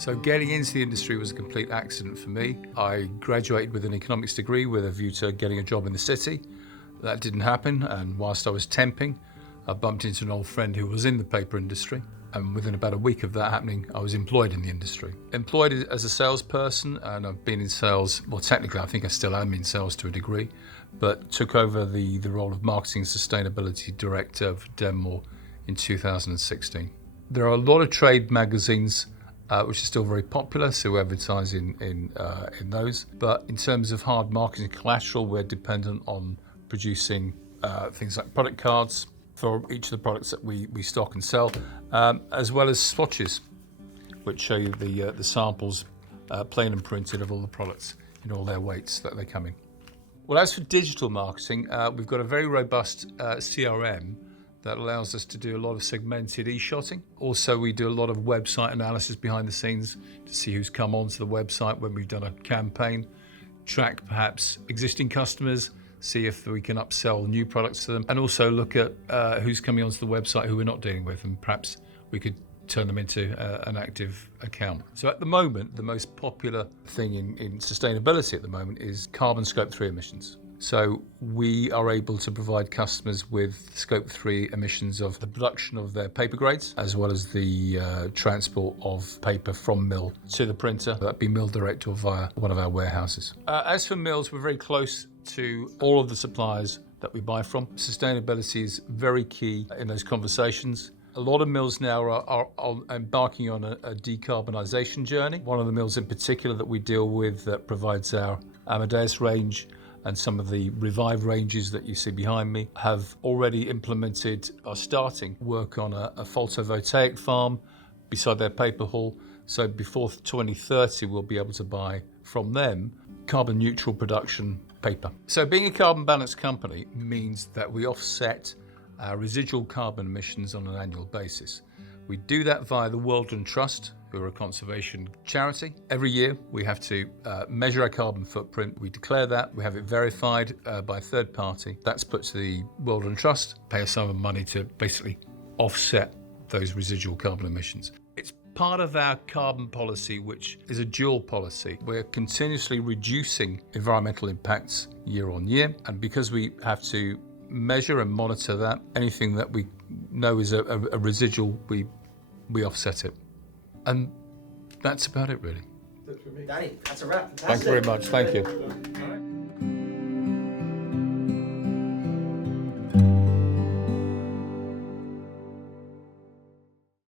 So getting into the industry was a complete accident for me. I graduated with an economics degree with a view to getting a job in the city. That didn't happen, and whilst I was temping, I bumped into an old friend who was in the paper industry, and within about a week of that happening, I was employed in the industry. Employed as a salesperson, and I've been in sales, well technically I think I still am in sales to a degree, but took over the role of Marketing and Sustainability Director for Denmaur in 2016. There are a lot of trade magazines which are still very popular, so we advertise in those. But in terms of hard marketing collateral, we're dependent on producing things like product cards for each of the products that we stock and sell, as well as swatches, which show you the samples, plain and printed, of all the products in all their weights that they come in. Well, as for digital marketing, we've got a very robust CRM that allows us to do a lot of segmented e-shotting. Also, we do a lot of website analysis behind the scenes to see who's come onto the website when we've done a campaign, track perhaps existing customers, see if we can upsell new products to them, and also look at who's coming onto the website who we're not dealing with, and perhaps we could turn them into an active account. So at the moment, the most popular thing in sustainability at the moment is carbon scope 3 emissions. So we are able to provide customers with scope 3 emissions of the production of their paper grades, as well as the transport of paper from mill to the printer. That'd be mill direct or via one of our warehouses. As for mills, we're very close to all of the suppliers that we buy from. Sustainability is very key in those conversations. A lot of mills now are embarking on a decarbonisation journey. One of the mills in particular that we deal with that provides our Amadeus range and some of the Revive ranges that you see behind me have already implemented or starting work on a photovoltaic farm beside their paper hall. So before 2030, we'll be able to buy from them carbon neutral production paper. So being a carbon balanced company means that we offset our residual carbon emissions on an annual basis. We do that via the Worldland Trust, who are a conservation charity. Every year we have to measure our carbon footprint. We declare that, we have it verified by a third party. That's put to the Worldland Trust, pay a sum of money to basically offset those residual carbon emissions. It's part of our carbon policy, which is a dual policy. We're continuously reducing environmental impacts year on year, and because we have to measure and monitor that, anything that we know is a residual, we offset it. And that's about it, really. Danny, that's a wrap. Fantastic. Thanks very much. Thank you.